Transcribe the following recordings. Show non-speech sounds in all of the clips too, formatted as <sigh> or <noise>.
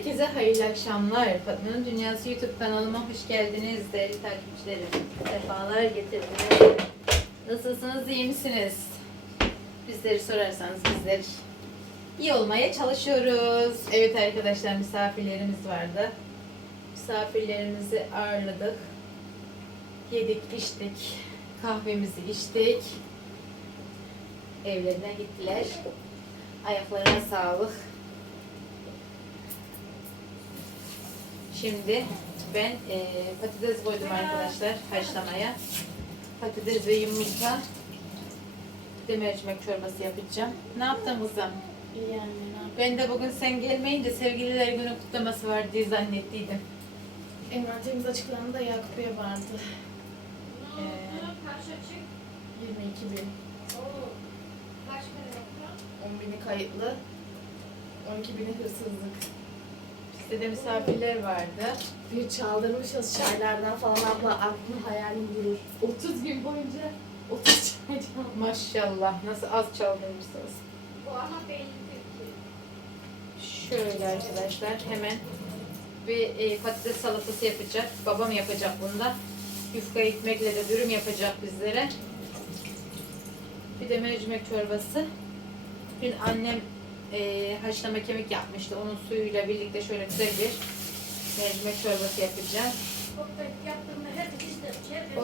Herkese hayırlı akşamlar. Fatma'nın Dünyası YouTube kanalıma hoş geldiniz değerli takipçilerim. Sefalar getirdiniz. Nasılsınız, iyi misiniz? Bizleri sorarsanız bizler iyi olmaya çalışıyoruz. Evet arkadaşlar misafirlerimiz vardı. Misafirlerimizi ağırladık. Yedik, içtik. Kahvemizi içtik. Evlerine gittiler. Ayaklarına sağlık. Şimdi ben e, patates koydum arkadaşlar haşlamaya. Patates ve yumurta. De mercimek çorbası yapacağım. Ne yaptın kızım? İyi yani? Ben de bugün sen gelmeyince sevgililer günü kutlaması var diye zannettiydim. Envanterimiz açıklandı Yakup Bey vardı. Ee, 22 bin. 10 bini kayıtlı. 12 bini hırsızlık. Bizde de misafirler vardı. Bir çaldırmışız çaylardan falan abla aklım hayalim durur. 30 gün boyunca 30 <laughs> çay çaldım. Maşallah nasıl az çaldırmışsınız. Şöyle arkadaşlar hemen bir e, patates salatası yapacak. Babam yapacak bunda. Yufka ekmekle de dürüm yapacak bizlere. Bir de mercimek çorbası. Dün annem e, haşlama kemik yapmıştı. Onun suyuyla birlikte şöyle güzel bir mercimek çorbası yapacağım.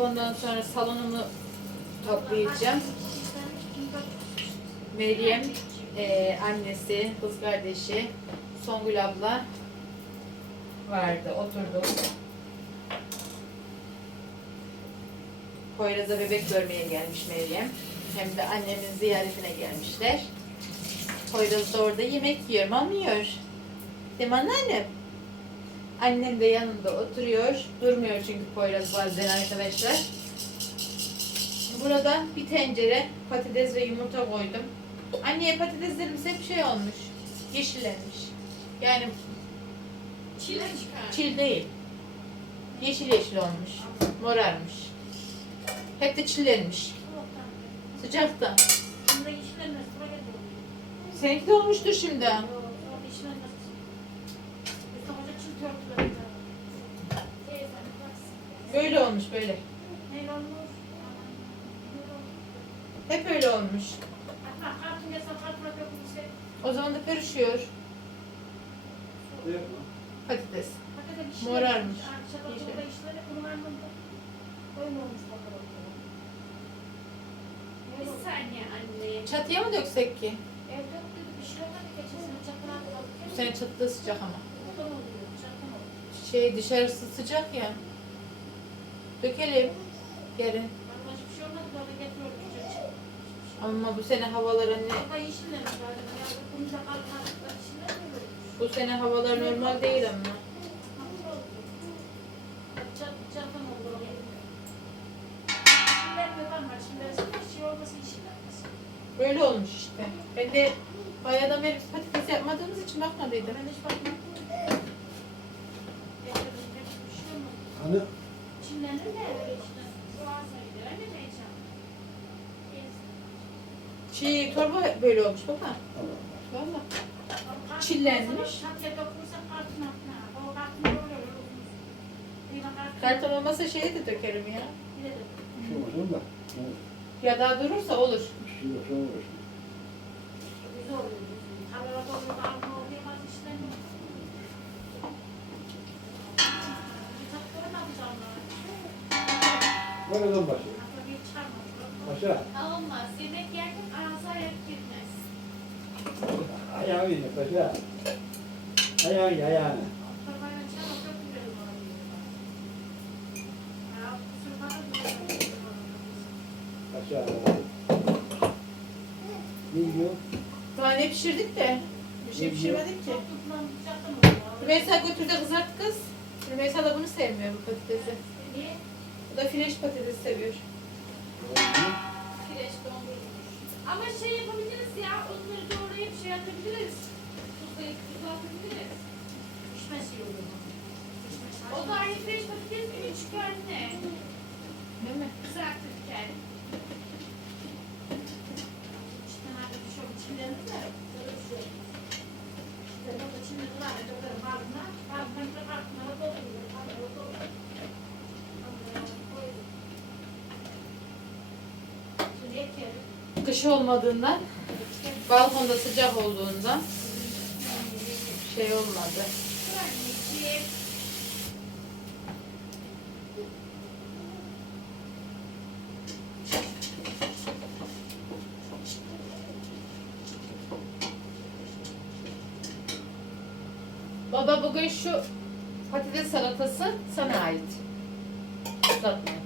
Ondan sonra salonumu toplayacağım. Meryem, e, annesi, kız kardeşi, Songül abla vardı. Oturduk. Poyraz'a bebek görmeye gelmiş Meryem. Hem de annemin ziyaretine gelmişler. Poyraz da orada yemek yiyor, mam yiyor. Değil mi anneannem? Annem de yanında oturuyor. Durmuyor çünkü Poyraz bazen arkadaşlar. Burada bir tencere patates ve yumurta koydum. Anneye patateslerimiz hep şey olmuş. Yeşillenmiş. Yani çil değil. Yeşil yeşil olmuş. Morarmış. Hep de çillenmiş. Sıcakta. Seninki de olmuştur şimdi. Böyle olmuş böyle. Hep öyle olmuş. O zaman da perişiyor. Patates. Morarmış. Bir saniye anne. Çatıya mı döksek ki? Evde bir şey çakıran Bu sene çatıda sıcak ama. Şey dışarısı sıcak ya. Dökelim. Hiçbir şey olmadı, getiriyorum. Ama bu sene havalar anne Burada yeşillemiş zaten. Ya bunu da kalkmadıklar içinde mi böyle? bu sene havalar normal değil ama. Çat, olur var, şimdiler bir şey olmasın, işinlenmesin. Böyle olmuş işte. Ben de bayağıdan beri biz patates yapmadığımız için bakmadıydım. Ben hiç bakmadım. Hani? Şey torba böyle olmuş baba. Valla. Çillenmiş. Olur. Karton olmasa şeye de dökerim ya. Da. Evet, Ya daha durursa olur. Şey yoksa olur. Güzel oluyor. Havaya doğru alma oluyor, bazı işler yok. Bir çıkarmadım. Aşağı. Olmaz. Yemek yerken ağza ayak girmez. Ayağını yine aşağı. Ayağını ayağını. Çorbayla çıkarmak çok güzel oluyor. Ya, kusur bana güzel oluyor. Aşağı. Ne yiyor? Daha ne pişirdik de. Bir şey pişirmedik ki. Rümeysa götür de kızart kız. Rümeysa da bunu sevmiyor bu patatesi. Niye? Bu da fresh patates seviyor. Kireç dondurulmuş. Ama şey yapabiliriz ya, onları doğrayıp şey atabiliriz. Tuzlayıp tuzlatabiliriz. Pişmesi yolunu. O da aynı fresh patates gibi çıkıyor ne? Değil mi? Kızartırken. kışı olmadığından balkonda sıcak olduğundan şey olmadı. Baba bugün şu patates salatası sana ait. Uzatmayın.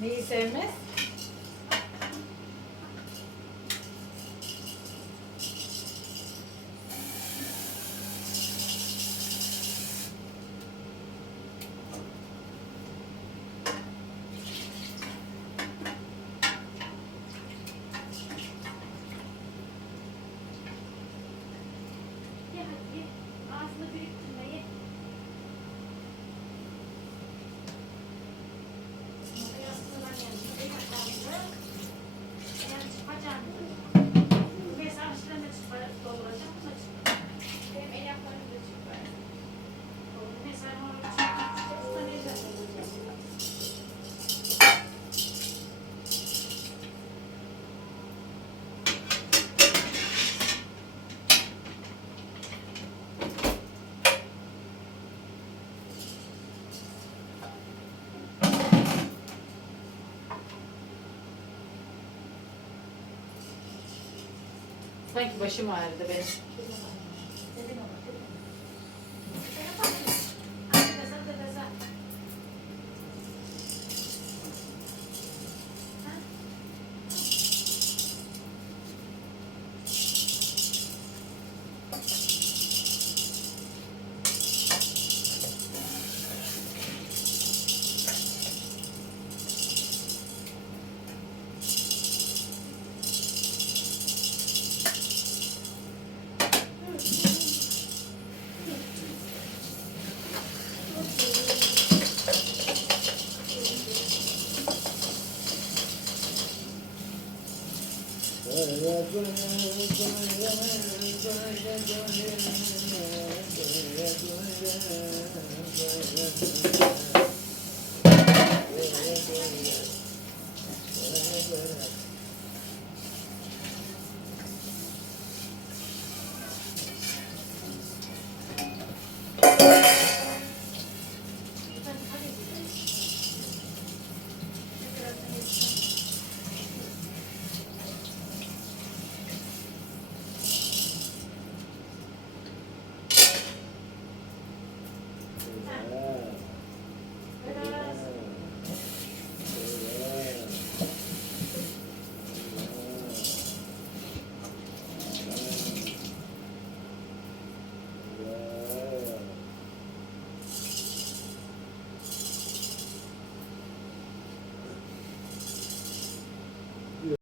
Neyi sevmez? Sanki başım ağrıdı benim. Thank you.